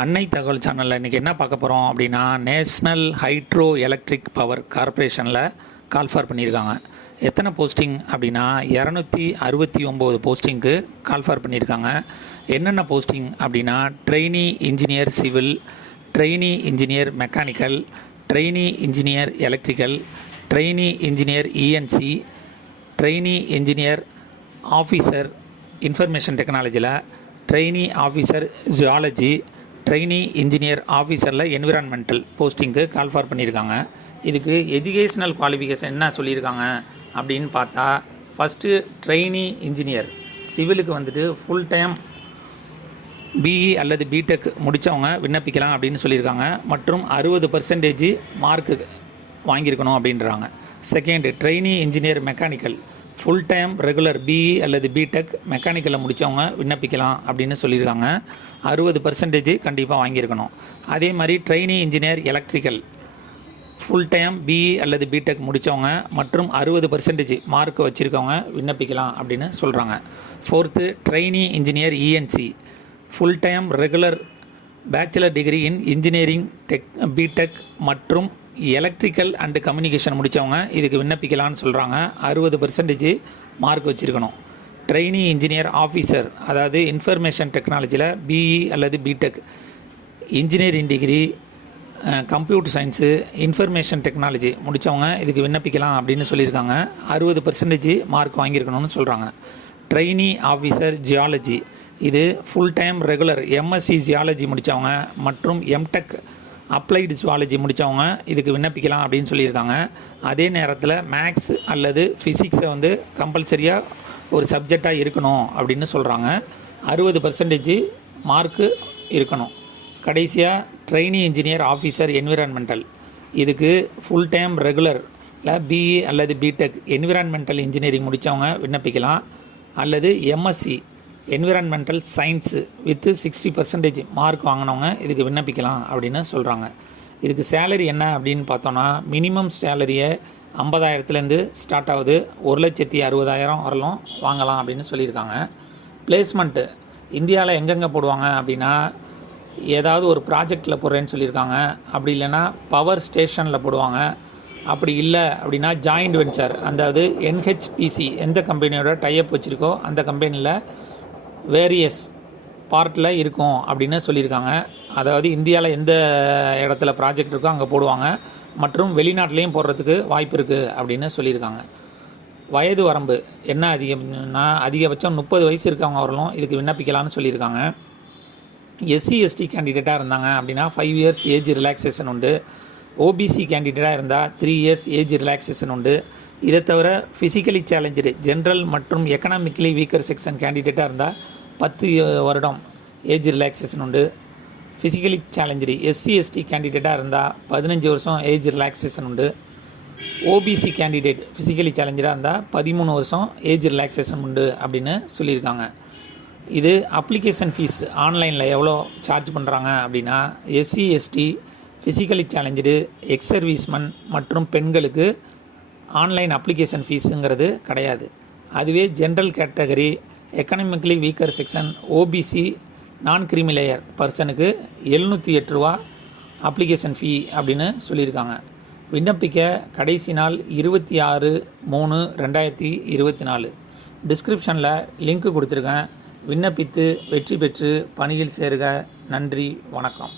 அன்னை தகவல் சேனலில் இன்றைக்கி என்ன பார்க்க போகிறோம் அப்படின்னா, நேஷ்னல் ஹைட்ரோ எலக்ட்ரிக் பவர் கார்ப்பரேஷனில் கால்ஃபார் பண்ணியிருக்காங்க. எத்தனை போஸ்டிங் அப்படின்னா 269 போஸ்டிங்க்கு கால்ஃபார் பண்ணியிருக்காங்க. என்னென்ன போஸ்டிங் அப்படின்னா, trainee engineer civil, trainee engineer mechanical, trainee engineer electrical, trainee engineer ENC, trainee engineer officer information டெக்னாலஜியில், trainee officer geology, trainee engineer ஆஃபீஸரில் என்விரான்மெண்டல் போஸ்டிங்க்கு கால்ஃபார் பண்ணியிருக்காங்க. இதுக்கு எஜுகேஷ்னல் குவாலிஃபிகேஷன் என்ன சொல்லியிருக்காங்க அப்படின்னு பார்த்தா, ஃபஸ்ட்டு ட்ரெயினி இன்ஜினியர் சிவிலுக்கு வந்துட்டு ஃபுல் டைம் பிஇ அல்லது பிடெக் முடித்தவங்க விண்ணப்பிக்கலாம் அப்படின்னு சொல்லியிருக்காங்க. மற்றும் 60% மார்க்கு வாங்கியிருக்கணும் அப்படின்றாங்க. Second, trainee engineer mechanical full time regular BE அல்லது பிடெக் மெக்கானிக்கலில் முடித்தவங்க விண்ணப்பிக்கலாம் அப்படின்னு சொல்லியிருக்காங்க. 60% கண்டிப்பாக வாங்கியிருக்கணும். அதே மாதிரி trainee engineer electrical full time BE அல்லது பிடெக் முடித்தவங்க மற்றும் 60% மார்க் வச்சுருக்கவங்க விண்ணப்பிக்கலாம் அப்படின்னு சொல்கிறாங்க. Fourth, trainee engineer ENC full time regular bachelor degree in engineering BTech மற்றும் எலக்ட்ரிக்கல் அண்டு கம்யூனிகேஷன் முடித்தவங்க இதுக்கு விண்ணப்பிக்கலான்னு சொல்கிறாங்க. 60% மார்க் வச்சுருக்கணும். ட்ரெயினி இன்ஜினியர் ஆஃபீஸர், அதாவது இன்ஃபர்மேஷன் டெக்னாலஜியில் பிஇ அல்லது BTech, engineering degree, computer science, information technology முடித்தவங்க இதுக்கு விண்ணப்பிக்கலாம் அப்படின்னு சொல்லியிருக்காங்க. 60% மார்க் வாங்கியிருக்கணும்னு சொல்கிறாங்க. ட்ரெயினி ஆஃபீஸர் ஜியாலஜி, இது full time regular MSc geology முடித்தவங்க மற்றும் எம்டெக் அப்ளைடு ஜுவாலஜி முடித்தவங்க இதுக்கு விண்ணப்பிக்கலாம் அப்படின்னு சொல்லியிருக்காங்க. அதே நேரத்தில் மேக்ஸ் அல்லது ஃபிசிக்ஸை வந்து கம்பல்சரியாக ஒரு சப்ஜெக்டாக இருக்கணும் அப்படின்னு சொல்கிறாங்க. 60% மார்க்கு இருக்கணும். கடைசியாக ட்ரெயினி இன்ஜினியர் ஆஃபீஸர் என்விரான்மெண்டல், இதுக்கு ஃபுல் டைம் ரெகுலரில் பிஇ அல்லது பிடெக் என்விரான்மெண்டல் இன்ஜினியரிங் முடித்தவங்க விண்ணப்பிக்கலாம். அல்லது MSc environmental science with 60% mark வாங்கினவங்க இதுக்கு விண்ணப்பிக்கலாம் அப்படின்னு சொல்கிறாங்க. இதுக்கு சேலரி என்ன அப்படின்னு பார்த்தோன்னா, மினிமம் சேலரியை 50,000லேருந்து ஸ்டார்ட் ஆகுது. 1,60,000 வரலும் வாங்கலாம் அப்படின்னு சொல்லியிருக்காங்க. பிளேஸ்மெண்ட்டு இந்தியாவில் எங்கெங்கே போடுவாங்க அப்படின்னா, ஏதாவது ஒரு ப்ராஜெக்டில் போடுறேன்னு சொல்லியிருக்காங்க. அப்படி இல்லைன்னா பவர் ஸ்டேஷனில் போடுவாங்க. அப்படி இல்லை அப்படின்னா ஜாயிண்ட் வெஞ்சர், அதாவது என்ஹெச்பிசி எந்த கம்பெனியோட டைப் வச்சுருக்கோ அந்த கம்பெனியில் வேரியஸ் பார்ட்டில் இருக்கும் அப்படின்னு சொல்லியிருக்காங்க. அதாவது இந்தியாவில் எந்த இடத்துல ப்ராஜெக்ட் இருக்கோ அங்கே போடுவாங்க. மற்றும் வெளிநாட்டிலையும் போடுறதுக்கு வாய்ப்பு இருக்குது அப்படின்னு சொல்லியிருக்காங்க. வயது வரம்பு என்ன அதிகம்னா, அதிகபட்சம் 30 வயசு இருக்கவங்க வரலும் இதுக்கு விண்ணப்பிக்கலாம்னு சொல்லியிருக்காங்க. எஸ்சி எஸ்டி கேண்டிடேட்டாக இருந்தாங்க அப்படின்னா 5 இயர்ஸ் ஏஜ் ரிலாக்ஸேஷன் உண்டு. ஓபிசி கேண்டிடேட்டாக இருந்தால் 3 இயர்ஸ் ஏஜ் ரிலாக்ஸேஷன் உண்டு. இதை தவிர ஃபிசிக்கலி சேலஞ்சு ஜென்ரல் மற்றும் எக்கனாமிக்கலி வீக்கர் செக்ஷன் கேண்டிடேட்டாக இருந்தால் 10 வருடம் ஏஜ் ரிலாக்ஸேஷன் உண்டு. ஃபிசிக்கலி சேலஞ்சு எஸ்சி எஸ்டி கேண்டிடேட்டாக இருந்தால் 15 வருஷம் ஏஜ் ரிலாக்ஸேஷன் உண்டு. ஓபிசி கேண்டிடேட் ஃபிசிக்கலி சேலஞ்சராக இருந்தால் 13 வருஷம் ஏஜ் ரிலாக்ஸேஷன் உண்டு அப்படின்னு சொல்லியிருக்காங்க. இது அப்ளிகேஷன் ஃபீஸ் ஆன்லைனில் எவ்வளோ சார்ஜ் பண்ணுறாங்க அப்படின்னா, SC ST physically challenge ex serviceman மற்றும் பெண்களுக்கு ஆன்லைன் அப்ளிகேஷன் ஃபீஸுங்கிறது கிடையாது. அதுவே general category, economically weaker section, OBC, non creamy layer பர்சனுக்கு 708 ரூபா அப்ளிகேஷன் ஃபீ அப்படின்னு சொல்லியிருக்காங்க. விண்ணப்பிக்க கடைசி நாள் 26/3/2024. டிஸ்கிரிப்ஷனில் லிங்க் கொடுத்துருக்கேன். விண்ணப்பித்து வெற்றி பெற்று பணியில் சேருக. நன்றி, வணக்கம்.